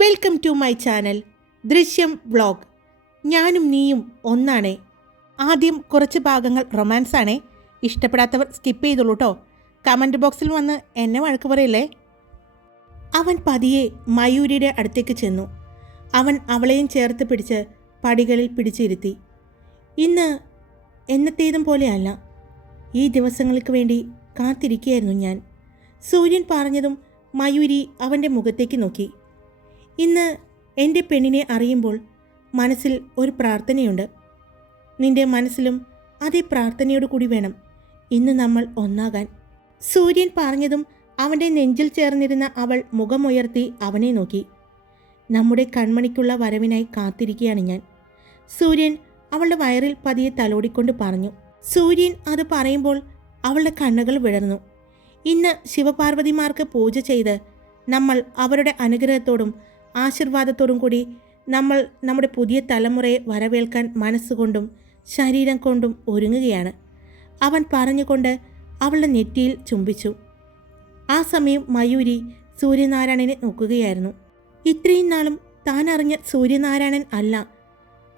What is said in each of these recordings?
Welcome to my channel Drishyam vlog. ഞാനും നീയും ഒന്നാണേ. ആദ്യം കുറച്ച് ഭാഗങ്ങൾ റൊമാൻസ് ആണ്. ഇഷ്ടപ്പെടാത്തവർ സ്കിപ്പ് ചെയ്തോളൂ കേട്ടോ കമന്റ് ബോക്സിൽ വന്ന് എന്നെ വഴക്ക് പറയില്ലേ? അവൻ പതിയെ മയൂരിയുടെ അടുത്തേക്ക് ചെന്നു. അവൻ അവളെയും ചേർത്ത് പിടിച്ച് പടികളിൽ പിടിച്ചിരുത്തി. ഇന്ന് എന്നത്തേതും പോലെയല്ല. ഈ ദിവസങ്ങൾക്ക് വേണ്ടി കാത്തിരിക്കുകയായിരുന്നു ഞാൻ. സൂര്യൻ പറഞ്ഞതും മയൂരി അവന്റെ മുഖത്തേക്ക് നോക്കി. ഇന്ന് എന്റെ പെണ്ണിനെ അറിയുമ്പോൾ മനസ്സിൽ ഒരു പ്രാർത്ഥനയുണ്ട്. നിന്റെ മനസ്സിലും അതേ പ്രാർത്ഥനയോട് കൂടി വേണം ഇന്ന് നമ്മൾ ഒന്നാകാൻ. സൂര്യൻ പറഞ്ഞതും അവന്റെ നെഞ്ചിൽ ചേർന്നിരുന്ന അവൾ മുഖമുയർത്തി അവനെ നോക്കി. നമ്മുടെ കൺമണിക്കുള്ള വരവിനായി കാത്തിരിക്കുകയാണ് ഞാൻ. സൂര്യൻ അവളുടെ വയറിൽ പതിയെ തലോടിക്കൊണ്ട് പറഞ്ഞു. സൂര്യൻ അത് പറയുമ്പോൾ അവളുടെ കണ്ണുകൾ വിടർന്നു. ഇന്ന് ശിവപാർവതിമാർക്ക് പൂജ ചെയ്ത് നമ്മൾ അവരുടെ അനുഗ്രഹത്തോടും ആശീർവാദത്തോടും കൂടി നമ്മൾ നമ്മുടെ പുതിയ തലമുറയെ വരവേൽക്കാൻ മനസ്സുകൊണ്ടും ശരീരം കൊണ്ടും ഒരുങ്ങുകയാണ്. അവൻ പറഞ്ഞുകൊണ്ട് അവളുടെ നെറ്റിയിൽ ചുംബിച്ചു. ആ സമയം മയൂരി സൂര്യനാരായണനെ നോക്കുകയായിരുന്നു. ഇത്രയും നാളും താൻ അറിഞ്ഞ സൂര്യനാരായണൻ അല്ല.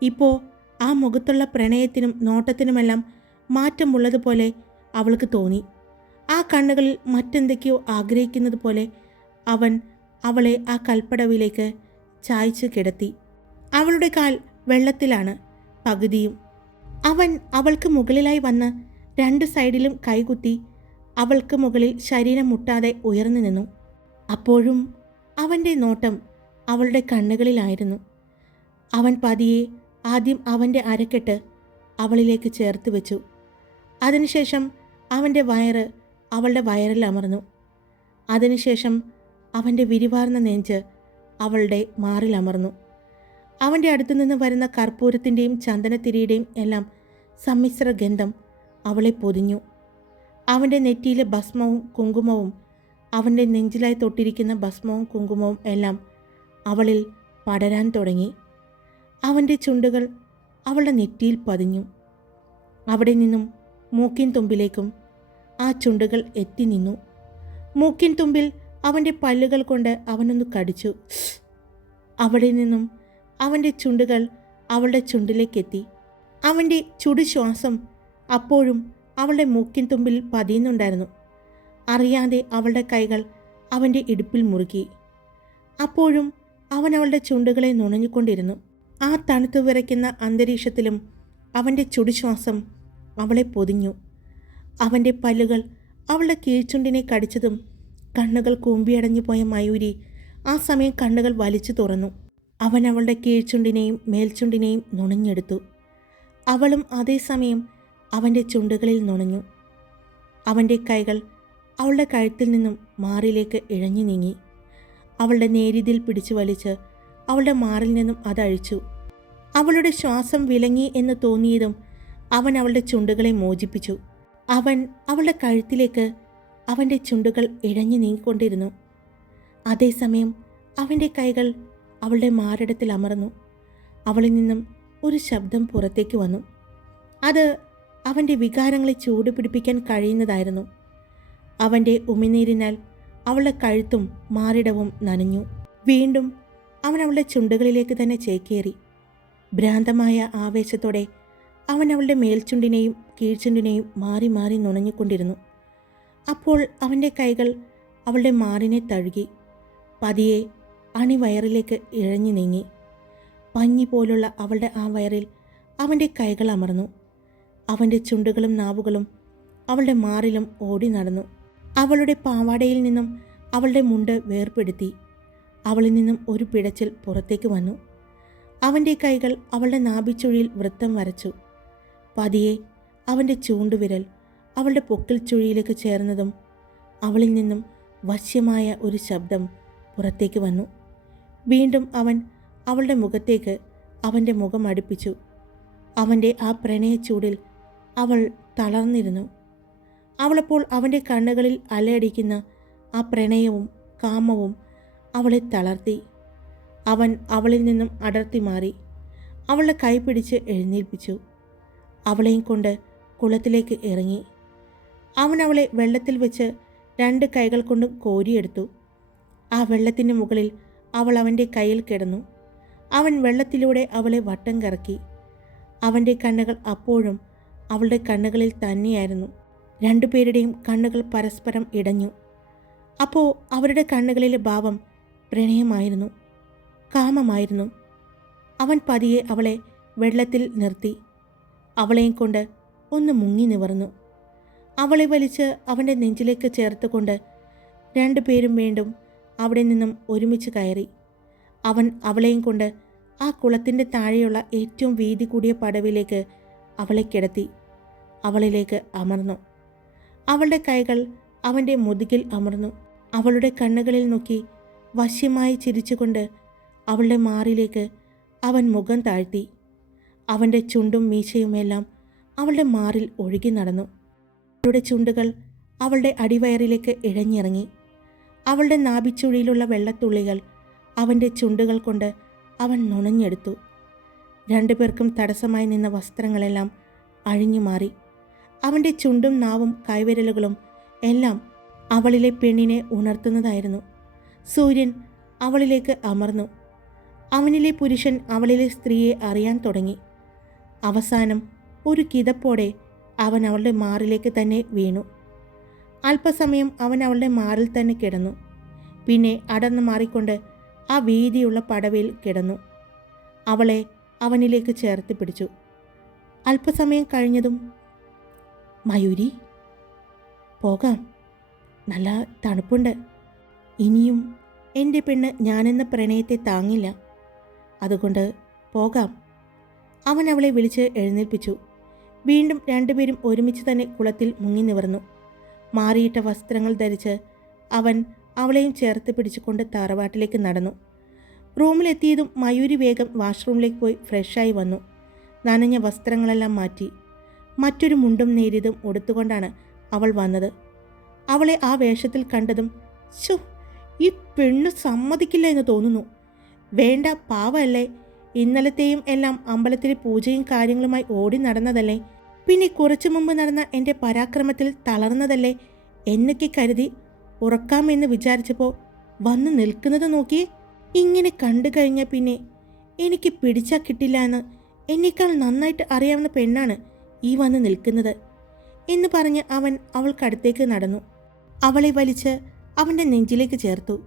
ഇപ്പോൾ ആ മുഖത്തുള്ള പ്രണയത്തിനും നോട്ടത്തിനുമെല്ലാം മാറ്റമുള്ളതുപോലെ അവൾക്ക് തോന്നി. ആ കണ്ണുകളിൽ മറ്റെന്തൊക്കെയോ ആഗ്രഹിക്കുന്നത് പോലെ അവൻ അവളെ ആ കൽപ്പടവിലേക്ക് ചായ്ച്ചു കിടത്തി. അവളുടെ കാൽ വെള്ളത്തിലാണ് പകുതിയും. അവൻ അവൾക്ക് മുകളിലായി വന്ന് രണ്ട് സൈഡിലും കൈകുത്തി അവൾക്ക് മുകളിൽ ശരീരം മുട്ടാതെ ഉയർന്നു നിന്നു. അപ്പോഴും അവന്റെ നോട്ടം അവളുടെ കണ്ണുകളിലായിരുന്നു. അവൻ പതിയെ ആദ്യം അവന്റെ അരക്കെട്ട് അവളിലേക്ക് ചേർത്ത് വെച്ചു. അതിനുശേഷം അവന്റെ വയറ് അവളുടെ വയറിൽ അമർന്നു. അതിനുശേഷം അവന്റെ വിരിവാർന്ന നെഞ്ച് അവളുടെ മാറിലമർന്നു അവന്റെ അടുത്തു നിന്ന് വരുന്ന കർപ്പൂരത്തിന്റെയും ചന്ദനത്തിരിയുടെയും എല്ലാം സമ്മിശ്ര ഗന്ധം അവളെ പൊതിഞ്ഞു. അവന്റെ നെറ്റിയിലെ ഭസ്മവും കുങ്കുമവും അവന്റെ നെഞ്ചിലായി തൊട്ടിരിക്കുന്ന ഭസ്മവും കുങ്കുമവും എല്ലാം അവളിൽ പടരാൻ തുടങ്ങി. അവന്റെ ചുണ്ടുകൾ അവളുടെ നെറ്റിയിൽ പതിഞ്ഞു. അവിടെ നിന്നും മൂക്കിൻ തുമ്പിലേക്കും ആ ചുണ്ടുകൾ എത്തി നിന്നു. മൂക്കിൻ തുമ്പിൽ അവന്റെ പല്ലുകൾ കൊണ്ട് അവനൊന്ന് കടിച്ചു. അവിടെ നിന്നും അവന്റെ ചുണ്ടുകൾ അവളുടെ ചുണ്ടിലേക്കെത്തി. അവന്റെ ചുടുശ്വാസം അപ്പോഴും അവളുടെ മൂക്കിൻ തുമ്പിൽ പതിയുന്നുണ്ടായിരുന്നു. അറിയാതെ അവളുടെ കൈകൾ അവന്റെ ഇടുപ്പിൽ മുറുകി. അപ്പോഴും അവൻ അവളുടെ ചുണ്ടുകളെ നുണഞ്ഞുകൊണ്ടിരുന്നു. ആ തണുത്തു വിറയ്ക്കുന്ന അന്തരീക്ഷത്തിലും അവന്റെ ചുടുശ്വാസം അവളെ പൊതിഞ്ഞു. അവന്റെ പല്ലുകൾ അവളുടെ കീഴ്ചുണ്ടിനെ കടിച്ചതും കണ്ണുകൾ കൂമ്പിയടഞ്ഞു പോയ മയൂരി ആ സമയം കണ്ണുകൾ വലിച്ചു തുറന്നു. അവൻ അവളുടെ കീഴ്ചുണ്ടിനെയും മേൽചുണ്ടിനെയും നുണഞ്ഞെടുത്തു. അവളും അതേസമയം അവന്റെ ചുണ്ടുകളിൽ നുണഞ്ഞു. അവന്റെ കൈകൾ അവളുടെ കഴുത്തിൽ നിന്നും മാറിലേക്ക് ഇഴഞ്ഞു നീങ്ങി. അവളുടെ നേരിതിൽ പിടിച്ചു വലിച്ച് അവളുടെ മാറിൽ നിന്നും അതഴിച്ചു അവളുടെ ശ്വാസം വിലങ്ങി എന്ന് തോന്നിയതും അവൻ അവളുടെ ചുണ്ടുകളെ മോചിപ്പിച്ചു. അവൻ അവളുടെ കഴുത്തിലേക്ക് അവന്റെ ചുണ്ടുകൾ ഇഴഞ്ഞു നീങ്ങിക്കൊണ്ടിരുന്നു. അതേസമയം അവന്റെ കൈകൾ അവളുടെ മാറിടത്തിൽ അമർന്നു. അവളിൽ നിന്നും ഒരു ശബ്ദം പുറത്തേക്ക് വന്നു. അത് അവന്റെ വികാരങ്ങളെ ചൂടുപിടിപ്പിക്കാൻ കഴിയുന്നതായിരുന്നു. അവന്റെ ഉമിനീരിനാൽ അവളുടെ കഴുത്തും മാറിടവും നനഞ്ഞു. വീണ്ടും അവൻ അവളുടെ ചുണ്ടുകളിലേക്ക് തന്നെ ചേക്കേറി. ഭ്രാന്തമായ ആവേശത്തോടെ അവൻ അവളുടെ മേൽച്ചുണ്ടിനെയും കീഴ്ചുണ്ടിനെയും മാറി മാറി നുണഞ്ഞുകൊണ്ടിരുന്നു. അപ്പോൾ അവന്റെ കൈകൾ അവളുടെ മാറിനെ തഴുകി. പതിയെ അണിവയറിലേക്ക് ഇഴഞ്ഞു നീങ്ങി. പഞ്ഞി പോലുള്ള അവളുടെ ആ വയറിൽ അവന്റെ കൈകൾ അമർന്നു. അവന്റെ ചുണ്ടുകളും നാവുകളും അവളുടെ മാറിലും ഓടി നടന്നു. അവളുടെ പാവാടയിൽ നിന്നും അവളുടെ മുണ്ട് വേർപ്പെടുത്തി അവളിൽ നിന്നും ഒരു പിടച്ചിൽ പുറത്തേക്ക് വന്നു. അവന്റെ കൈകൾ അവളുടെ നാഭിച്ചുഴിയിൽ വൃത്തം വരച്ചു. പതിയെ അവന്റെ ചൂണ്ടുവിരൽ അവളുടെ പൊക്കിൽ ചുഴിയിലേക്ക് ചേർന്നതും അവളിൽ നിന്നും വശ്യമായ ഒരു ശബ്ദം പുറത്തേക്ക് വന്നു. വീണ്ടും അവൻ അവളുടെ മുഖത്തേക്ക് അവന്റെ മുഖം അടുപ്പിച്ചു. അവന്റെ ആ പ്രണയച്ചൂടിൽ അവൾ തളർന്നിരുന്നു. അവളപ്പോൾ അവന്റെ കണ്ണുകളിൽ അലയടിക്കുന്ന ആ പ്രണയവും കാമവും അവളെ തളർത്തി. അവൻ അവളിൽ നിന്നും അടർത്തി മാറി അവളുടെ കൈ പിടിച്ച് എഴുന്നേൽപ്പിച്ചു. അവളെയും കൊണ്ട് കുളത്തിലേക്ക് ഇറങ്ങി. അവൻ അവളെ വെള്ളത്തിൽ വെച്ച് രണ്ട് കൈകൾ കൊണ്ട് കോരിയെടുത്തു. ആ വെള്ളത്തിന്റെ മുകളിൽ അവൾ അവന്റെ കയ്യിൽ കിടന്നു. അവൻ വെള്ളത്തിലൂടെ അവളെ വട്ടം കറക്കി. അവന്റെ കണ്ണുകൾ അപ്പോഴും അവളുടെ കണ്ണുകളിൽ തന്നെയായിരുന്നു. രണ്ടുപേരുടെയും കണ്ണുകൾ പരസ്പരം ഇടഞ്ഞു. അപ്പോൾ അവരുടെ കണ്ണുകളിലെ ഭാവം പ്രണയമായിരുന്നു കാമമായിരുന്നു. അവൻ പതിയെ അവളെ വെള്ളത്തിൽ നിർത്തി. അവളെയും കൊണ്ട് ഒന്ന് മുങ്ങി നിവർന്നു. അവളെ വലിച്ച് അവന്റെ നെഞ്ചിലേക്ക് ചേർത്തുകൊണ്ട് രണ്ടുപേരും വീണ്ടും അവിടെ നിന്നും ഒരുമിച്ച് കയറി. അവൻ അവളെയും കൊണ്ട് ആ കുളത്തിന്റെ താഴെയുള്ള ഏറ്റവും വീതി കൂടിയ പടവിലേക്ക് അവളെ കിടത്തി അവളിലേക്ക് അമർന്നു. അവളുടെ കൈകൾ അവന്റെ മുതുകിൽ അമർന്നു. അവളുടെ കണ്ണുകളിൽ നോക്കി വശ്യമായി ചിരിച്ചുകൊണ്ട് അവളുടെ മാറിലേക്ക് അവൻ മുഖം താഴ്ത്തി. അവന്റെ ചുണ്ടും മീശയുമെല്ലാം അവളുടെ മാറിൽ ഒഴുകി നടന്നു. അവളുടെ ചുണ്ടുകൾ അവളുടെ അടിവയറിലേക്ക് ഇഴഞ്ഞിറങ്ങി. അവളുടെ നാഭിച്ചുഴിയിലുള്ള വെള്ളത്തുള്ളികൾ അവന്റെ ചുണ്ടുകൾ കൊണ്ട് അവൻ നുണഞ്ഞെടുത്തു. രണ്ടുപേർക്കും തടസ്സമായി നിന്ന വസ്ത്രങ്ങളെല്ലാം അഴിഞ്ഞു മാറി. അവന്റെ ചുണ്ടും നാവും കൈവിരലുകളും എല്ലാം അവളിലെ പെണ്ണിനെ ഉണർത്തുന്നതായിരുന്നു. സൂര്യൻ അവളിലേക്ക് അമർന്നു. അവനിലെ പുരുഷൻ അവളിലെ സ്ത്രീയെ അറിയാൻ തുടങ്ങി. അവസാനം ഒരു കിതപ്പോടെ അവൻ അവളുടെ മാറിലേക്ക് തന്നെ വീണു. അല്പസമയം അവൻ അവളുടെ മാറിൽ തന്നെ കിടന്നു. പിന്നെ അടർന്നു മാറിക്കൊണ്ട് ആ വീതിയുള്ള പടവയിൽ കിടന്നു. അവളെ അവനിലേക്ക് ചേർത്ത് പിടിച്ചു. അല്പസമയം കഴിഞ്ഞതും മയൂരി പോകാം. നല്ല തണുപ്പുണ്ട്. ഇനിയും എന്റെ പെണ്ണ് ഞാനെന്ന പ്രണയത്തെ താങ്ങില്ല. അതുകൊണ്ട് പോകാം. അവൻ അവളെ വിളിച്ച് എഴുന്നേൽപ്പിച്ചു. വീണ്ടും രണ്ടുപേരും ഒരുമിച്ച് തന്നെ കുളത്തിൽ മുങ്ങി നിവർന്നു. മാറിയിട്ട വസ്ത്രങ്ങൾ ധരിച്ച് അവൻ അവളെയും ചേർത്ത് പിടിച്ചുകൊണ്ട് തറവാട്ടിലേക്ക് നടന്നു. റൂമിലെത്തിയതും മയൂരി വേഗം വാഷ്റൂമിലേക്ക് പോയി ഫ്രഷായി വന്നു. നനഞ്ഞ വസ്ത്രങ്ങളെല്ലാം മാറ്റി. മറ്റൊരു മുണ്ടും നേരിയതും ഉടുത്തുകൊണ്ടാണ് അവൾ വന്നത്. അവളെ ആ വേഷത്തിൽ കണ്ടതും ശോ ഈ പെണ്ണ് സമ്മതിക്കില്ല എന്ന് തോന്നുന്നു. വേണ്ട പാവല്ലേ ഇന്നലത്തെയും എല്ലാം അമ്പലത്തിലെ പൂജയും കാര്യങ്ങളുമായി ഓടി നടന്നതല്ലേ? പിന്നെ കുറച്ചു മുമ്പ് നടന്ന എന്റെ പരാക്രമത്തിൽ തളർന്നതല്ലേ? എന്നൊക്കെ കരുതി ഉറക്കാമെന്ന് വിചാരിച്ചപ്പോൾ വന്ന് നിൽക്കുന്നത് നോക്കി. ഇങ്ങനെ കണ്ടു കഴിഞ്ഞാൽ പിന്നെ എനിക്ക് പിടിച്ചാൽ കിട്ടില്ല എന്ന് എന്നേക്കാൾ നന്നായിട്ട് അറിയാവുന്ന പെണ്ണാണ് ഈ വന്ന് നിൽക്കുന്നത് എന്ന് പറഞ്ഞ് അവൻ അവൾക്കടുത്തേക്ക് നടന്നു. അവളെ വലിച്ച് അവന്റെ നെഞ്ചിലേക്ക് ചേർത്തു.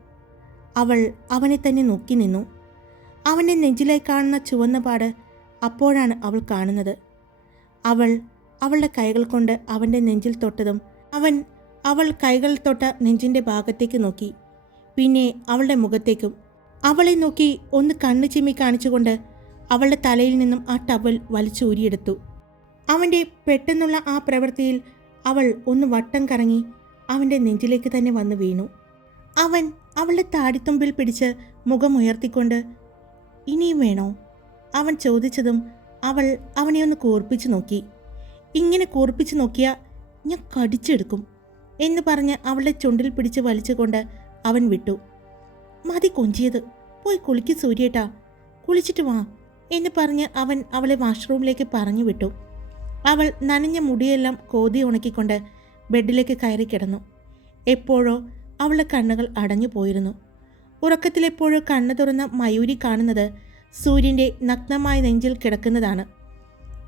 അവൾ അവനെ തന്നെ നോക്കി നിന്നു. അവന്റെ നെഞ്ചിലേ കാണുന്ന ചുവന്ന പാട് അപ്പോഴാണ് അവൾ കാണുന്നത്. അവൾ അവളുടെ കൈകൾ കൊണ്ട് അവന്റെ നെഞ്ചിൽ തൊട്ടതും അവൻ അവൾ കൈകൾ തൊട്ട നെഞ്ചിന്റെ ഭാഗത്തേക്ക് നോക്കി. പിന്നെ അവളുടെ മുഖത്തേക്കും അവളെ നോക്കി ഒന്ന് കണ്ണു ചിമ്മി കാണിച്ചുകൊണ്ട് അവളുടെ തലയിൽ നിന്നും ആ ടവൽ വലിച്ചൂരിയെടുത്തു അവന്റെ പെട്ടെന്നുള്ള ആ പ്രവൃത്തിയിൽ അവൾ ഒന്ന് വട്ടം കറങ്ങി അവന്റെ നെഞ്ചിലേക്ക് തന്നെ വന്ന് വീണു. അവൻ അവളുടെ താടിത്തുമ്പിൽ പിടിച്ച് മുഖമുയർത്തിക്കൊണ്ട് ഇനിയും വേണോ? അവൻ ചോദിച്ചതും അവൾ അവനെ ഒന്ന് കൂർപ്പിച്ചു നോക്കി. ഇങ്ങനെ കൂർപ്പിച്ചു നോക്കിയാൽ ഞാൻ കടിച്ചെടുക്കും എന്ന് പറഞ്ഞ് അവളുടെ ചുണ്ടിൽ പിടിച്ച് വലിച്ചുകൊണ്ട് അവൻ വിട്ടു. മതി കൊഞ്ചിയത് പോയി കുളിക്ക് സൂര്യേട്ടാ. കുളിച്ചിട്ട് വാ എന്ന് പറഞ്ഞ് അവൻ അവളെ വാഷ്റൂമിലേക്ക് പറഞ്ഞു വിട്ടു. അവൾ നനഞ്ഞ മുടിയെല്ലാം കോതി ഉണക്കിക്കൊണ്ട് ബെഡിലേക്ക് കയറി കിടന്നു. എപ്പോഴോ അവളുടെ കണ്ണുകൾ അടഞ്ഞു പോയിരുന്നു. ഉറക്കത്തിലെപ്പോഴോ കണ്ണു തുറന്ന മയൂരി കാണുന്നത് സൂര്യന്റെ നഗ്നമായ നെഞ്ചിൽ കിടക്കുന്നതാണ്.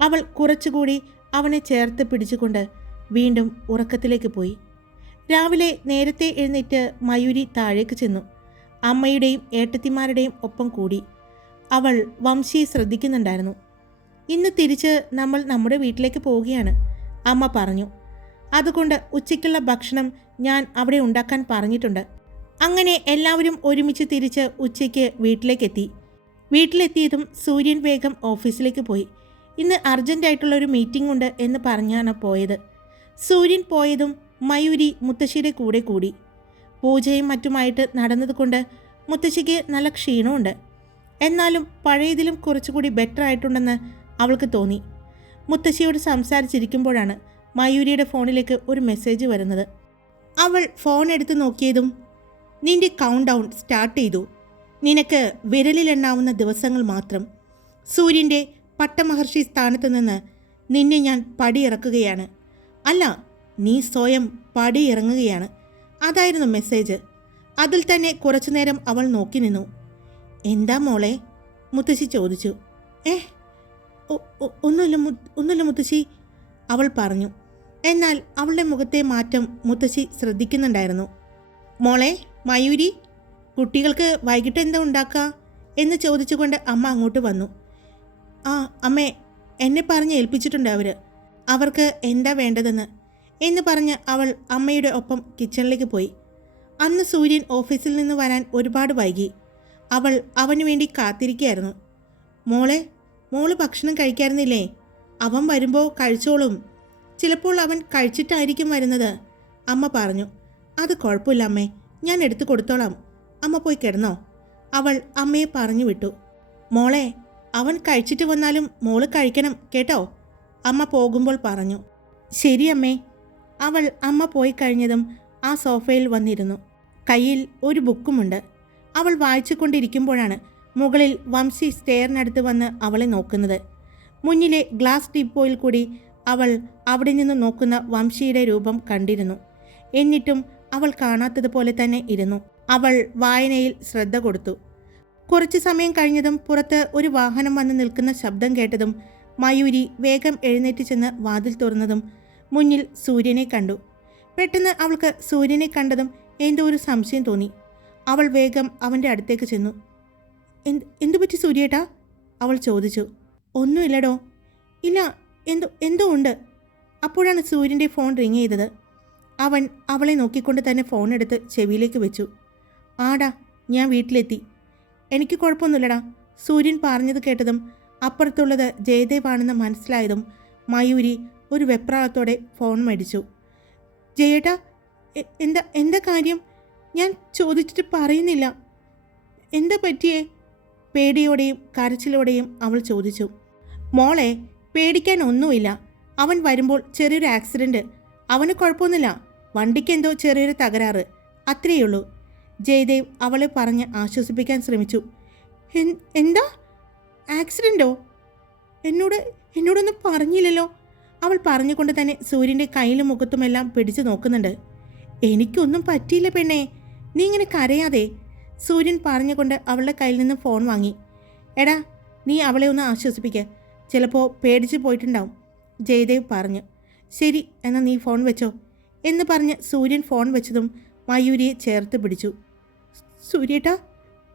അവൾ കുറച്ചുകൂടി അവനെ ചേർത്ത് പിടിച്ചുകൊണ്ട് വീണ്ടും ഉറക്കത്തിലേക്ക് പോയി. രാവിലെ നേരത്തെ എഴുന്നേറ്റ് മയൂരി താഴേക്ക് ചെന്നു. അമ്മയുടെയും ഏട്ടത്തിമാരുടെയും ഒപ്പം കൂടി. അവൾ വംശിയെ ശ്രദ്ധിക്കുന്നുണ്ടായിരുന്നു. ഇന്ന് തിരിച്ച് നമ്മൾ നമ്മുടെ വീട്ടിലേക്ക് പോവുകയാണ് അമ്മ പറഞ്ഞു. അതുകൊണ്ട് ഉച്ചയ്ക്കുള്ള ഭക്ഷണം ഞാൻ അവിടെ ഉണ്ടാക്കാൻ പറഞ്ഞിട്ടുണ്ട്. അങ്ങനെ എല്ലാവരും ഒരുമിച്ച് തിരിച്ച് ഉച്ചയ്ക്ക് വീട്ടിലേക്കെത്തി. വീട്ടിലെത്തിയതും സൂര്യൻ വേഗം ഓഫീസിലേക്ക് പോയി. ഇന്ന് അർജന്റായിട്ടുള്ള ഒരു മീറ്റിംഗ് ഉണ്ട് എന്ന് പറഞ്ഞാണ് പോയത്. സൂര്യൻ പോയതും മയൂരി മുത്തശ്ശിയുടെ കൂടെ കൂടി. പൂജയും മറ്റുമായിട്ട് നടന്നതുകൊണ്ട് മുത്തശ്ശിക്ക് നല്ല ക്ഷീണമുണ്ട്. എന്നാലും പഴയതിലും കുറച്ചുകൂടി ബെറ്റർ ആയിട്ടുണ്ടെന്ന് അവൾക്ക് തോന്നി. മുത്തശ്ശിയോട് സംസാരിച്ചിരിക്കുമ്പോഴാണ് മയൂരിയുടെ ഫോണിലേക്ക് ഒരു മെസ്സേജ് വരുന്നത്. അവൾ ഫോൺ എടുത്ത് നോക്കിയതും നിന്റെ കൗണ്ട് ഡൗൺ സ്റ്റാർട്ട് ചെയ്തു. നിനക്ക് വിരലിലെണ്ണാവുന്ന ദിവസങ്ങൾ മാത്രം. സൂര്യന്റെ പട്ടമഹർഷി സ്ഥാനത്ത് നിന്ന് നിന്നെ ഞാൻ പടിയിറക്കുകയാണ്. അല്ല നീ സ്വയം പടിയിറങ്ങുകയാണ്. അതായിരുന്നു മെസ്സേജ് അതിൽ തന്നെ കുറച്ചുനേരം അവൾ നോക്കി നിന്നു. എന്താ മോളെ? മുത്തശ്ശി ചോദിച്ചു. ഏ ഒ- ഒ- ഒന്നുമില്ല ഒന്നുമില്ല മുത്തശ്ശി അവൾ പറഞ്ഞു. എന്നാൽ അവളുടെ മുഖത്തെ മാറ്റം മുത്തശ്ശി ശ്രദ്ധിക്കുന്നുണ്ടായിരുന്നു. മോളെ മയൂരി കുട്ടികൾക്ക് വൈകിട്ട് എന്താ ഉണ്ടാക്കുക എന്ന് ചോദിച്ചുകൊണ്ട് അമ്മ അങ്ങോട്ട് വന്നു. ആ അമ്മേ എന്നെ പറഞ്ഞ് ഏൽപ്പിച്ചിട്ടുണ്ട് അവർ അവർക്ക് എന്താ വേണ്ടതെന്ന്. എന്ന് പറഞ്ഞ് അവൾ അമ്മയുടെ ഒപ്പം കിച്ചണിലേക്ക് പോയി. അന്ന് സൂര്യൻ ഓഫീസിൽ നിന്ന് വരാൻ ഒരുപാട് വൈകി. അവൾ അവന് വേണ്ടി കാത്തിരിക്കുകയായിരുന്നു. മോളെ മോൾ ഭക്ഷണം കഴിക്കാറുന്നില്ലേ? അവൻ വരുമ്പോൾ കഴിച്ചോളും. ചിലപ്പോൾ അവൻ കഴിച്ചിട്ടായിരിക്കും വരുന്നത് അമ്മ പറഞ്ഞു. അത് കുഴപ്പമില്ല അമ്മേ. ഞാൻ എടുത്തു കൊടുത്തോളാം. അമ്മ പോയി കിടന്നോ? അവൾ അമ്മയെ പറഞ്ഞു വിട്ടു. മോളെ അവൻ കഴിച്ചിട്ട് വന്നാലും മോൾ കഴിക്കണം കേട്ടോ? അമ്മ പോകുമ്പോൾ പറഞ്ഞു. ശരി അമ്മേ. അവൾ അമ്മ പോയി കഴിഞ്ഞതും ആ സോഫയിൽ വന്നിരുന്നു. കയ്യിൽ ഒരു ബുക്കുമുണ്ട്. അവൾ വായിച്ചു കൊണ്ടിരിക്കുമ്പോഴാണ് മുകളിൽ വംശി സ്റ്റെയറിനടുത്ത് വന്ന് അവളെ നോക്കുന്നത്. മുന്നിലെ ഗ്ലാസ് ഡിപ്പോയിൽ കൂടി അവൾ അവിടെ നിന്ന് നോക്കുന്ന വംശിയുടെ രൂപം കണ്ടിരുന്നു. എന്നിട്ടും അവൾ കാണാത്തതുപോലെ തന്നെ ഇരുന്നു. അവൾ വായനയിൽ ശ്രദ്ധ കൊടുത്തു. കുറച്ചു സമയം കഴിഞ്ഞതും പുറത്ത് ഒരു വാഹനം വന്ന് നിൽക്കുന്ന ശബ്ദം കേട്ടതും മയൂരി വേഗം എഴുന്നേറ്റ് ചെന്ന് വാതിൽ തുറന്നതും മുന്നിൽ സൂര്യനെ കണ്ടു. പെട്ടെന്ന് അവൾക്ക് സൂര്യനെ കണ്ടതും എന്തോ ഒരു സംശയം തോന്നി. അവൾ വേഗം അവന്റെ അടുത്തേക്ക് ചെന്നു. എന്ത് എന്തു പറ്റി സൂര്യേട്ടാ? അവൾ ചോദിച്ചു. ഒന്നുമില്ലടോ. ഇല്ല എന്തോ എന്തോ ഉണ്ട്. അപ്പോഴാണ് സൂര്യന്റെ ഫോൺ റിങ് ചെയ്തത്. അവൻ അവളെ നോക്കിക്കൊണ്ട് തന്നെ ഫോൺ എടുത്ത് ചെവിയിലേക്ക് വെച്ചു. ആടാ ഞാൻ വീട്ടിലെത്തി. എനിക്ക് കുഴപ്പമൊന്നുമില്ലടാ. സൂര്യൻ പറഞ്ഞത് കേട്ടതും അപ്പുറത്തുള്ളത് ജയദേവാണെന്ന് മനസ്സിലായതും മയൂരി ഒരു വെപ്രാളത്തോടെ ഫോൺ മേടിച്ചു. ജയേട്ടാ എന്താ എന്താ കാര്യം? ഞാൻ ചോദിച്ചിട്ട് പറയുന്നില്ല. എന്താ പറ്റിയേ? പേടിയോടെയും കരച്ചിലോടെയും അവൾ ചോദിച്ചു. മോളെ പേടിക്കാൻ ഒന്നുമില്ല. അവൻ വരുമ്പോൾ ചെറിയൊരു ആക്സിഡന്റ് അവന് കുഴപ്പമൊന്നുമില്ല. വണ്ടിക്ക് എന്തോ ചെറിയൊരു തകരാറ്. അത്രയേയുള്ളൂ. ജയദേവ് അവളെ പറഞ്ഞ് ആശ്വസിപ്പിക്കാൻ ശ്രമിച്ചു. "എൻ- എന്താ? ആക്സിഡന്റോ എന്നോട് എന്നോടൊന്നും പറഞ്ഞില്ലല്ലോ? അവൾ പറഞ്ഞുകൊണ്ട് തന്നെ സൂര്യന്റെ കയ്യിലും മുഖത്തുമെല്ലാം പിടിച്ചു നോക്കുന്നുണ്ട്. എനിക്കൊന്നും പറ്റിയില്ല പെണ്ണേ. നീ ഇങ്ങനെ കരയാതെ. സൂര്യൻ പറഞ്ഞുകൊണ്ട് അവളുടെ കയ്യിൽ നിന്ന് ഫോൺ വാങ്ങി. എടാ നീ അവളെ ഒന്ന് ആശ്വസിപ്പിക്കുക ചിലപ്പോൾ പേടിച്ചു പോയിട്ടുണ്ടാവും ജയദേവ് പറഞ്ഞു. ശരി എന്നാൽ നീ ഫോൺ വെച്ചോ. എന്ന് പറഞ്ഞ് സൂര്യൻ ഫോൺ വെച്ചതും മയൂരിയെ ചേർത്ത് പിടിച്ചു. സൂര്യേട്ടാ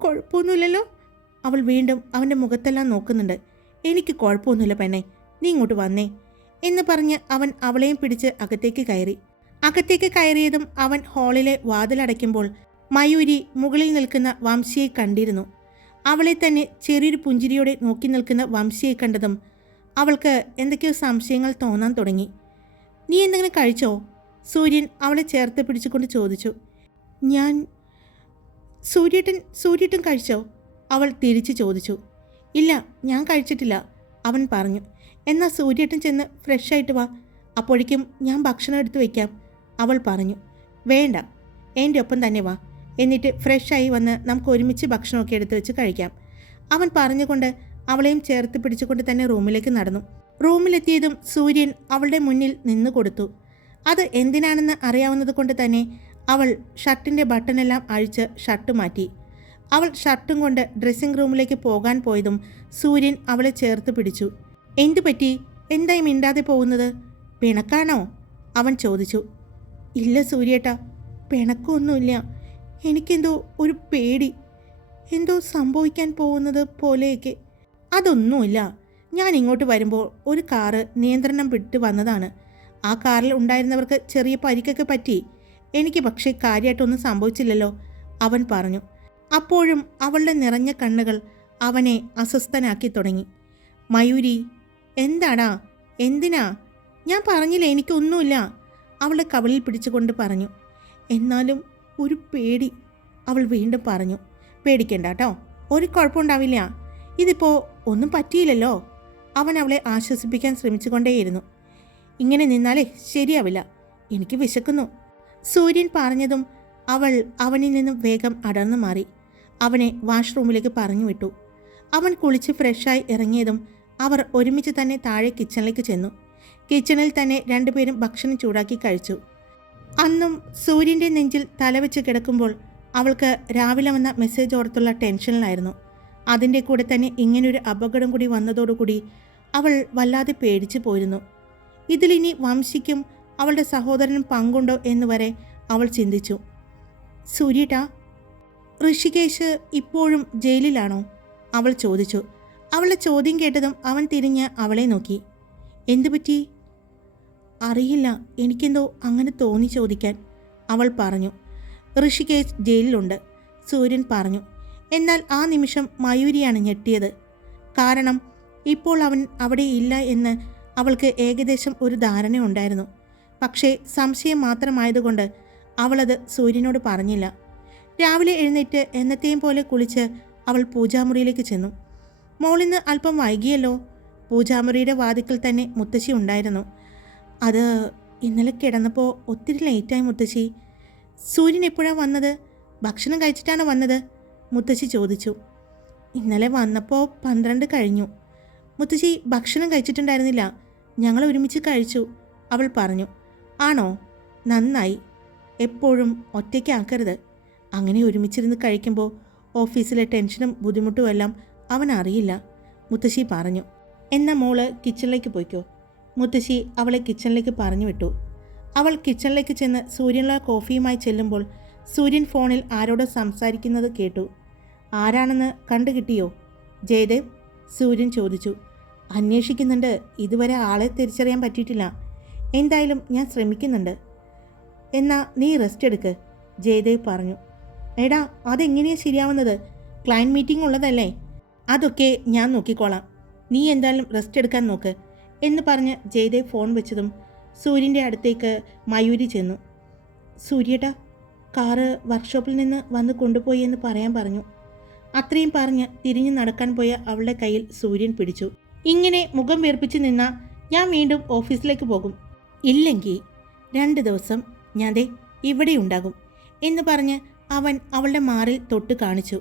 കുഴപ്പമൊന്നുമില്ലല്ലോ? അവൾ വീണ്ടും അവന്റെ മുഖത്തെല്ലാം നോക്കുന്നുണ്ട്. എനിക്ക് കുഴപ്പമൊന്നുമില്ല പെണ്ണെ നീ ഇങ്ങോട്ട് വന്നേ എന്ന് പറഞ്ഞ് അവൻ അവളെയും പിടിച്ച് അകത്തേക്ക് കയറി. അകത്തേക്ക് കയറിയതും അവൻ ഹാളിലെ വാതിലടയ്ക്കുമ്പോൾ മയൂരി മുകളിൽ നിൽക്കുന്ന വംശിയെ കണ്ടിരുന്നു. അവളെ തന്നെ ചെറിയൊരു പുഞ്ചിരിയോടെ നോക്കി നിൽക്കുന്ന വംശിയെ കണ്ടതും അവൾക്ക് എന്തൊക്കെയോ സംശയങ്ങൾ തോന്നാൻ തുടങ്ങി. നീ എന്തെങ്കിലും കഴിച്ചോ? സൂര്യൻ അവളെ ചേർത്ത് പിടിച്ചുകൊണ്ട് ചോദിച്ചു ഞാൻ സൂര്യേട്ടൻ സൂര്യേട്ടൻ കഴിച്ചോ? അവൾ തിരിച്ചു ചോദിച്ചു ഇല്ല ഞാൻ കഴിച്ചിട്ടില്ല അവൻ പറഞ്ഞു എന്നാൽ സൂര്യേട്ടൻ ചെന്ന് ഫ്രഷ് ആയിട്ട് വാ അപ്പോഴേക്കും ഞാൻ ഭക്ഷണം എടുത്തു വയ്ക്കാം അവൾ പറഞ്ഞു വേണ്ട എന്റെ ഒപ്പം തന്നെ വാ എന്നിട്ട് ഫ്രഷായി വന്ന് നമുക്ക് ഒരുമിച്ച് ഭക്ഷണമൊക്കെ എടുത്തു വെച്ച് കഴിക്കാം അവൻ പറഞ്ഞുകൊണ്ട് അവളെയും ചേർത്ത് പിടിച്ചുകൊണ്ട് തന്നെ റൂമിലേക്ക് നടന്നു റൂമിലെത്തിയതും സൂര്യൻ അവളുടെ മുന്നിൽ നിന്നു കൊടുത്തു അത് എന്തിനാണെന്ന് അറിയാവുന്നത് കൊണ്ട് തന്നെ അവൾ ഷർട്ടിന്റെ ബട്ടണെല്ലാം അഴിച്ച് ഷർട്ട് മാറ്റി. അവൾ ഷർട്ടും കൊണ്ട് ഡ്രസ്സിംഗ് റൂമിലേക്ക് പോകാൻ പോയതും സൂര്യൻ അവളെ ചേർത്ത് പിടിച്ചു. എന്തു പറ്റി? എന്തായി മിണ്ടാതെ പോകുന്നത്? പിണക്കാണോ? അവൻ ചോദിച്ചു. ഇല്ല സൂര്യേട്ടാ പിണക്കമൊന്നുമില്ല. എനിക്കെന്തോ ഒരു പേടി. എന്തോ സംഭവിക്കാൻ പോകുന്നത് പോലെയൊക്കെ. അതൊന്നുമില്ല. ഞാൻ ഇങ്ങോട്ട് വരുമ്പോൾ ഒരു കാറ് നിയന്ത്രണം വിട്ട് വന്നതാണ്. ആ കാറിൽ ഉണ്ടായിരുന്നവർക്ക് ചെറിയ പരിക്കൊക്കെ പറ്റി. എനിക്ക് പക്ഷേ കാര്യമായിട്ടൊന്നും സംഭവിച്ചില്ലല്ലോ അവൻ പറഞ്ഞു. അപ്പോഴും അവളുടെ നിറഞ്ഞ കണ്ണുകൾ അവനെ അസ്വസ്ഥനാക്കി തുടങ്ങി. മയൂരി എന്താടാ? എന്തിനാ? ഞാൻ പറഞ്ഞില്ല എനിക്കൊന്നുമില്ല? അവളെ കവളിൽ പിടിച്ചുകൊണ്ട് പറഞ്ഞു. എന്നാലും ഒരു പേടി അവൾ വീണ്ടും പറഞ്ഞു. പേടിക്കണ്ട കേട്ടോ ഒരു കുഴപ്പമുണ്ടാവില്ല. ഇതിപ്പോൾ ഒന്നും പറ്റിയില്ലല്ലോ. അവൻ അവളെ ആശ്വസിപ്പിക്കാൻ ശ്രമിച്ചുകൊണ്ടേയിരുന്നു. ഇങ്ങനെ നിന്നാലേ ശരിയാവില്ല. എനിക്ക് വിശക്കുന്നു. സൂര്യൻ പറഞ്ഞതും അവൾ അവനിൽ നിന്നും വേഗം അടർന്നു മാറി. അവനെ വാഷ്റൂമിലേക്ക് പറഞ്ഞു വിട്ടു. അവൻ കുളിച്ച് ഫ്രഷായി ഇറങ്ങിയതും അവർ ഒരുമിച്ച് തന്നെ താഴെ കിച്ചണിലേക്ക് ചെന്നു. കിച്ചണിൽ തന്നെ രണ്ടുപേരും ഭക്ഷണം ചൂടാക്കി കഴിച്ചു. അന്നും സൂര്യന്റെ നെഞ്ചിൽ തലവെച്ച് കിടക്കുമ്പോൾ അവൾക്ക് രാവിലെ വന്ന മെസ്സേജ് ഓർത്തുള്ള ടെൻഷനിലായിരുന്നു. അതിന്റെ കൂടെ തന്നെ ഇങ്ങനൊരു അപകടം കൂടി വന്നതോടുകൂടി അവൾ വല്ലാതെ പേടിച്ചു പോയിരുന്നു. ഇതിലിനി വംശിക്കും അവളുടെ സഹോദരനും പങ്കുണ്ടോ എന്ന് വരെ അവൾ ചിന്തിച്ചു. സൂര്യട്ട ഋഷികേശ് ഇപ്പോഴും ജയിലിലാണോ? അവൾ ചോദിച്ചു. അവളുടെ ചോദ്യം കേട്ടതും അവൻ തിരിഞ്ഞ് അവളെ നോക്കി. എന്തു പറ്റി? അറിയില്ല എനിക്കെന്തോ അങ്ങനെ തോന്നി ചോദിക്കാൻ അവൾ പറഞ്ഞു. ഋഷികേശ് ജയിലിലുണ്ട് സൂര്യൻ പറഞ്ഞു. എന്നാൽ ആ നിമിഷം മയൂരിയാണ് ഞെട്ടിയത്. കാരണം ഇപ്പോൾ അവൻ അവിടെ ഇല്ല എന്ന് അവൾക്ക് ഏകദേശം ഒരു ധാരണ ഉണ്ടായിരുന്നു. പക്ഷേ സംശയം മാത്രമായതുകൊണ്ട് അവളത് സൂര്യനോട് പറഞ്ഞില്ല. രാവിലെ എഴുന്നേറ്റ് എന്നത്തെയും പോലെ കുളിച്ച് അവൾ പൂജാമുറിയിലേക്ക് ചെന്നു. മോളിന്ന് അല്പം വൈകിയല്ലോ. പൂജാമുറിയുടെ വാതിക്കൽ തന്നെ മുത്തശ്ശി ഉണ്ടായിരുന്നു. അത് ഇന്നലെ കിടന്നപ്പോൾ ഒത്തിരി ലേറ്റായി മുത്തശ്ശി. സൂര്യൻ എപ്പോഴാണ് വന്നത്? ഭക്ഷണം കഴിച്ചിട്ടാണ് വന്നത്? മുത്തശ്ശി ചോദിച്ചു. ഇന്നലെ വന്നപ്പോൾ പന്ത്രണ്ട് കഴിഞ്ഞു. മുത്തശ്ശി ഭക്ഷണം കഴിച്ചിട്ടുണ്ടായിരുന്നില്ല. ഞങ്ങൾ ഒരുമിച്ച് കഴിച്ചു അവൾ പറഞ്ഞു. ആണോ? നന്നായി. എപ്പോഴും ഒറ്റയ്ക്കാക്കരുത് അങ്ങനെ ഒരുമിച്ചിരുന്ന് കഴിക്കുമ്പോൾ ഓഫീസിലെ ടെൻഷനും ബുദ്ധിമുട്ടും എല്ലാം അവൻ അറിയില്ല. മുത്തശ്ശി പറഞ്ഞു. എന്നാ മോൾ കിച്ചണിലേക്ക് പോയിക്കോ. മുത്തശ്ശി അവളെ കിച്ചണിലേക്ക് പറഞ്ഞു വിട്ടു. അവൾ കിച്ചണിലേക്ക് ചെന്ന് സൂര്യനുള്ള കോഫിയുമായി ചെല്ലുമ്പോൾ സൂര്യൻ ഫോണിൽ ആരോടോ സംസാരിക്കുന്നത് കേട്ടു. ആരാണെന്ന് കണ്ടുകിട്ടിയോ? ജയദേവ്? സൂര്യൻ ചോദിച്ചു. അന്വേഷിക്കുന്നുണ്ട്. ഇതുവരെ ആളെ തിരിച്ചറിയാൻ പറ്റിയിട്ടില്ല. എന്തായാലും ഞാൻ ശ്രമിക്കുന്നുണ്ട്. എന്നാ നീ റെസ്റ്റ് എടുക്ക് ജയദേവ് പറഞ്ഞു. എടാ അതെങ്ങനെയാണ് ശരിയാവുന്നത്? ക്ലയന്റ് മീറ്റിംഗ് ഉള്ളതല്ലേ? അതൊക്കെ ഞാൻ നോക്കിക്കോളാം. നീ എന്തായാലും റെസ്റ്റ് എടുക്കാൻ നോക്ക് എന്ന് പറഞ്ഞ് ജയദേവ് ഫോൺ വെച്ചതും സൂര്യന്റെ അടുത്തേക്ക് മയൂരി ചെന്നു. സൂര്യേട്ടാ കാറ് വർക്ക്ഷോപ്പിൽ നിന്ന് വന്ന് കൊണ്ടുപോയി എന്ന് പറയാൻ പറഞ്ഞു. അത്രയും പറഞ്ഞ് തിരിഞ്ഞു നടക്കാൻ പോയ അവളുടെ കയ്യിൽ സൂര്യൻ പിടിച്ചു. ഇങ്ങനെ മുഖം വീർപ്പിച്ച് നിന്ന ഞാൻ വീണ്ടും ഓഫീസിലേക്ക് പോകും. ഇല്ലെങ്കിൽ രണ്ട് ദിവസം ഞാൻ ദേ ഇവിടെ ഉണ്ടാകും എന്ന് പറഞ്ഞ് അവൻ അവളുടെ മാറിൽ തൊട്ട് കാണിച്ചു.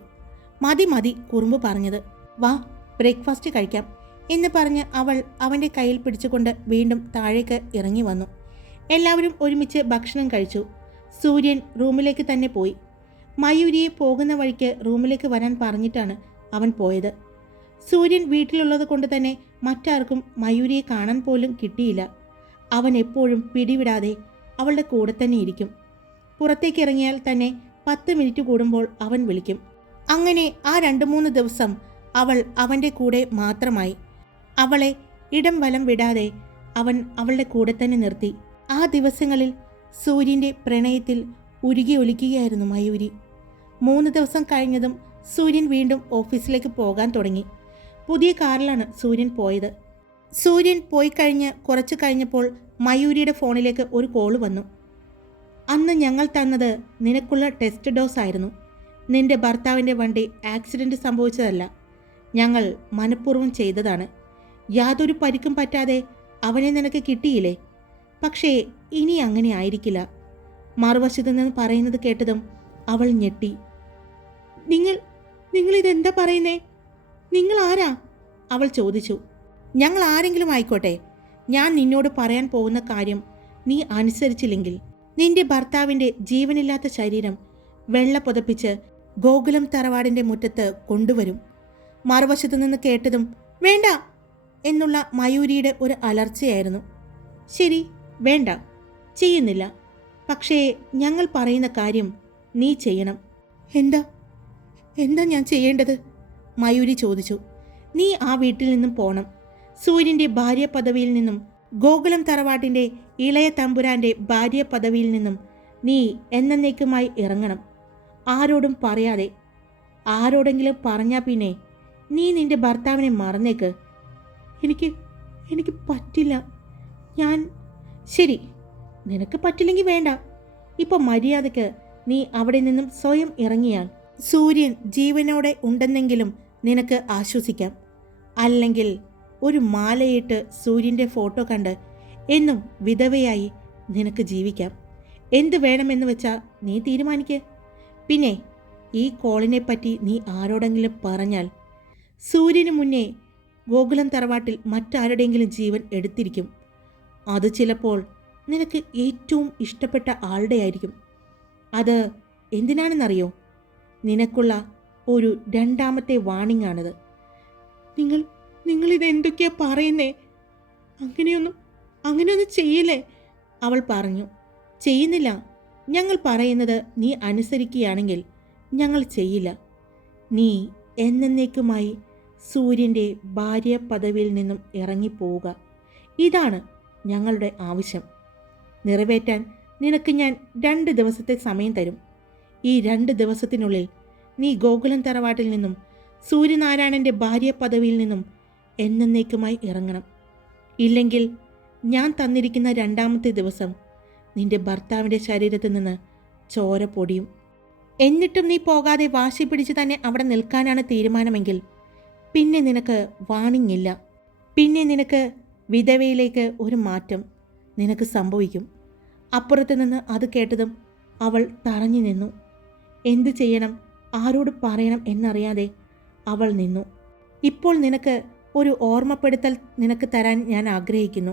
മതി മതി കുറുമ്പ് പറഞ്ഞത്. വാ ബ്രേക്ക്ഫാസ്റ്റ് കഴിക്കാം എന്ന് പറഞ്ഞ് അവൾ അവന്റെ കയ്യിൽ പിടിച്ചുകൊണ്ട് വീണ്ടും താഴേക്ക് ഇറങ്ങി വന്നു. എല്ലാവരും ഒരുമിച്ച് ഭക്ഷണം കഴിച്ചു. സൂര്യൻ റൂമിലേക്ക് തന്നെ പോയി. മയൂരിയെ പോകുന്ന വഴിക്ക് റൂമിലേക്ക് വരാൻ പറഞ്ഞിട്ടാണ് അവൻ പോയത്. സൂര്യൻ വീട്ടിലുള്ളത് കൊണ്ട് തന്നെ മറ്റാർക്കും മയൂരിയെ കാണാൻ പോലും കിട്ടിയില്ല. അവൻ എപ്പോഴും പിടിവിടാതെ അവളുടെ കൂടെ തന്നെ ഇരിക്കും. പുറത്തേക്ക് ഇറങ്ങിയാൽ തന്നെ പത്ത് മിനിറ്റ് കൂടുമ്പോൾ അവൻ വിളിക്കും. അങ്ങനെ ആ രണ്ട് മൂന്ന് ദിവസം അവൾ അവന്റെ കൂടെ മാത്രമായി. അവളെ ഇടം വലം വിടാതെ അവൻ അവളുടെ കൂടെ തന്നെ നിർത്തി. ആ ദിവസങ്ങളിൽ സൂര്യന്റെ പ്രണയത്തിൽ ഉരുകി ഒലിക്കുകയായിരുന്നു മയൂരി. മൂന്ന് ദിവസം കഴിഞ്ഞതും സൂര്യൻ വീണ്ടും ഓഫീസിലേക്ക് പോകാൻ തുടങ്ങി. പുതിയ കാറിലാണ് സൂര്യൻ പോയത്. സൂര്യൻ പോയി കഴിഞ്ഞ് കുറച്ച് കഴിഞ്ഞപ്പോൾ മയൂരിയുടെ ഫോണിലേക്ക് ഒരു കോൾ വന്നു. അന്ന് ഞങ്ങൾ തന്നത് നിനക്കുള്ള ടെസ്റ്റ് ഡോസ് ആയിരുന്നു. നിന്റെ ഭർത്താവിന്റെ വണ്ടി ആക്സിഡന്റ് സംഭവിച്ചതല്ല. ഞങ്ങൾ മനഃപൂർവം ചെയ്തതാണ്. യാതൊരു പരിക്കും പറ്റാതെ അവനെ നിനക്ക് കിട്ടിയില്ലേ? പക്ഷേ ഇനി അങ്ങനെ ആയിരിക്കില്ല. മറുവശത്ത് നിന്ന് പറയുന്നത് കേട്ടതും അവൾ ഞെട്ടി. നിങ്ങൾ നിങ്ങളിതെന്താ പറയുന്നേ? നിങ്ങൾ ആരാ അവൾ ചോദിച്ചു. ഞങ്ങൾ ആരെങ്കിലും ആയിക്കോട്ടെ. ഞാൻ നിന്നോട് പറയാൻ പോകുന്ന കാര്യം നീ അനുസരിച്ചില്ലെങ്കിൽ. നിന്റെ ഭർത്താവിന്റെ ജീവനില്ലാത്ത ശരീരം വെള്ള പുതപ്പിച്ച് ഗോകുലം തറവാടിന്റെ മുറ്റത്ത് കൊണ്ടുവരും. മറുവശത്തു നിന്ന് കേട്ടതും വേണ്ട എന്നുള്ള മയൂരിയുടെ ഒരു അലർച്ചയായിരുന്നു. ശരി വേണ്ട. ചെയ്യുന്നില്ല. പക്ഷേ ഞങ്ങൾ പറയുന്ന കാര്യം നീ ചെയ്യണം. എന്താ? എന്താ ഞാൻ ചെയ്യേണ്ടത്? മയൂരി ചോദിച്ചു നീ ആ വീട്ടിൽ നിന്നും പോണം. സൂര്യന്റെ ഭാര്യ പദവിയിൽ നിന്നും ഗോകുലം തറവാട്ടിന്റെ ഇളയ തമ്പുരാന്റെ ഭാര്യ പദവിയിൽ നിന്നും നീ എന്നേക്കുമായി ഇറങ്ങണം. ആരോടും പറയാതെ ആരോടെങ്കിലും പറഞ്ഞാൽ പിന്നെ നീ നിന്റെ ഭർത്താവിനെ മറന്നേക്ക്. എനിക്ക് എനിക്ക് പറ്റില്ല. ഞാൻ ശരി നിനക്ക് പറ്റില്ലെങ്കിൽ വേണ്ട. ഇപ്പോൾ മര്യാദയ്ക്ക് നീ അവിടെ നിന്നും സ്വയം ഇറങ്ങിയാൽ സൂര്യൻ ജീവനോടെ ഉണ്ടെന്നെങ്കിലും നിനക്ക് ആശ്വസിക്കാം. അല്ലെങ്കിൽ ഒരു മാലയിട്ട് സൂര്യന്റെ ഫോട്ടോ കണ്ട് എന്നും വിധവയായി നിനക്ക് ജീവിക്കാം. എന്ത് വേണമെന്ന് വെച്ചാൽ നീ തീരുമാനിക്ക്. പിന്നെ ഈ കോളിനെ പറ്റി നീ ആരോടെങ്കിലും പറഞ്ഞാൽ സൂര്യന് മുന്നേ ഗോകുലം തറവാട്ടിൽ മറ്റാരുടെയെങ്കിലും ജീവൻ എടുത്തിരിക്കും. അത് ചിലപ്പോൾ നിനക്ക് ഏറ്റവും ഇഷ്ടപ്പെട്ട ആളുടെ ആയിരിക്കും. അത് എന്തിനാണെന്നറിയോ? നിനക്കുള്ള ഒരു രണ്ടാമത്തെ വാണിംഗ് ആണിത്. നിങ്ങൾ നിങ്ങളിത് എന്തൊക്കെയാ പറയുന്നേ? അങ്ങനെയൊന്നും അങ്ങനെയൊന്നും ചെയ്യില്ലേ? അവൾ പറഞ്ഞു ചെയ്യുന്നില്ല. ഞങ്ങൾ പറയുന്നത് നീ അനുസരിക്കുകയാണെങ്കിൽ ഞങ്ങൾ ചെയ്യില്ല. നീ എന്നേക്കുമായി സൂര്യന്റെ ഭാര്യ പദവിയിൽ നിന്നും ഇറങ്ങിപ്പോവുക. ഇതാണ് ഞങ്ങളുടെ ആവശ്യം. നിറവേറ്റാൻ നിനക്ക് ഞാൻ രണ്ട് ദിവസത്തെ സമയം തരും. ഈ രണ്ട് ദിവസത്തിനുള്ളിൽ നീ ഗോകുലം തറവാട്ടിൽ നിന്നും സൂര്യനാരായണന്റെ ഭാര്യ പദവിയിൽ നിന്നും എന്നേക്കുമായി ഇറങ്ങണം. ഇല്ലെങ്കിൽ ഞാൻ തന്നിരിക്കുന്ന രണ്ടാമത്തെ ദിവസം നിന്റെ ഭർത്താവിന്റെ ശരീരത്തിൽ നിന്ന് ചോര പൊടിയും. എന്നിട്ടും നീ പോകാതെ വാശി പിടിച്ച് തന്നെ അവിടെ നിൽക്കാനാണ് തീരുമാനമെങ്കിൽ പിന്നെ നിനക്ക് വാണിംഗ് ഇല്ല പിന്നെ നിനക്ക് വിധവയിലേക്ക് ഒരു മാറ്റം നിനക്ക് സംഭവിക്കും. അപ്പുറത്ത് നിന്ന് അത് കേട്ടതും അവൾ തറഞ്ഞു നിന്നു. എന്തു ചെയ്യണം? ആരോട് പറയണം എന്നറിയാതെ അവൾ നിന്നു. ഇപ്പോൾ നിനക്ക് ഒരു ഓർമ്മപ്പെടുത്തൽ നിനക്ക് തരാൻ ഞാൻ ആഗ്രഹിക്കുന്നു.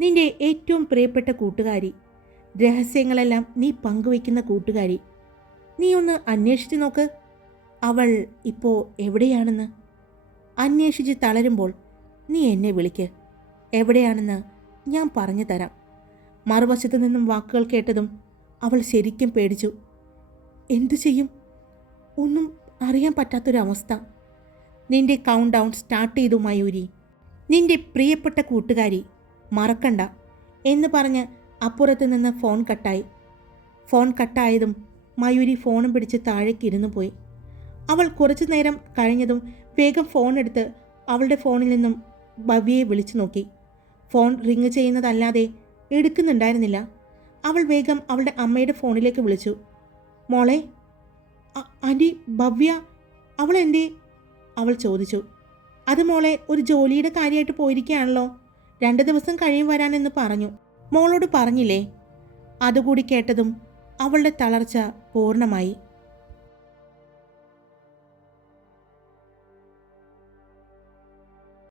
നിന്റെ ഏറ്റവും പ്രിയപ്പെട്ട കൂട്ടുകാരി രഹസ്യങ്ങളെല്ലാം നീ പങ്കുവയ്ക്കുന്ന കൂട്ടുകാരി നീ ഒന്ന് അന്വേഷിച്ചു നോക്ക്. അവൾ ഇപ്പോൾ എവിടെയാണെന്ന്? അന്വേഷിച്ച് തളരുമ്പോൾ നീ എന്നെ വിളിക്ക്. എവിടെയാണെന്ന് ഞാൻ പറഞ്ഞു തരാം. മറുവശത്തു നിന്നും വാക്കുകൾ കേട്ടതും അവൾ ശരിക്കും പേടിച്ചു. എന്തു ചെയ്യും? ഒന്നും അറിയാൻ പറ്റാത്തൊരവസ്ഥ. നിന്റെ കൗണ്ട് ഡൗൺ സ്റ്റാർട്ട് ചെയ്തു മയൂരി. നിന്റെ പ്രിയപ്പെട്ട കൂട്ടുകാരി. മറക്കണ്ട എന്ന് പറഞ്ഞ് അപ്പുറത്ത് നിന്ന് ഫോൺ കട്ടായി ഫോൺ കട്ടായതും മയൂരി ഫോണും പിടിച്ച് താഴേക്ക് ഇരുന്നു പോയി. അവൾ കുറച്ചു നേരം കഴിഞ്ഞതും വേഗം ഫോൺ എടുത്ത് അവളുടെ ഫോണിൽ നിന്നും ഭവ്യയെ വിളിച്ചു നോക്കി. ഫോൺ റിങ് ചെയ്യുന്നതല്ലാതെ എടുക്കുന്നുണ്ടായിരുന്നില്ല. അവൾ വേഗം അവളുടെ അമ്മയുടെ ഫോണിലേക്ക് വിളിച്ചു. മോളെ ആന്റി ഭവ്യ എന്തി അവൾ ചോദിച്ചു. അത് മോളെ ഒരു ജോലിയുടെ കാര്യമായിട്ട് പോയിരിക്കുകയാണല്ലോ. രണ്ട് ദിവസം കഴിയും വരാനെന്ന് പറഞ്ഞു. മോളോട് പറഞ്ഞില്ലേ? അതുകൂടി കേട്ടതും അവളുടെ തളർച്ച പൂർണമായി.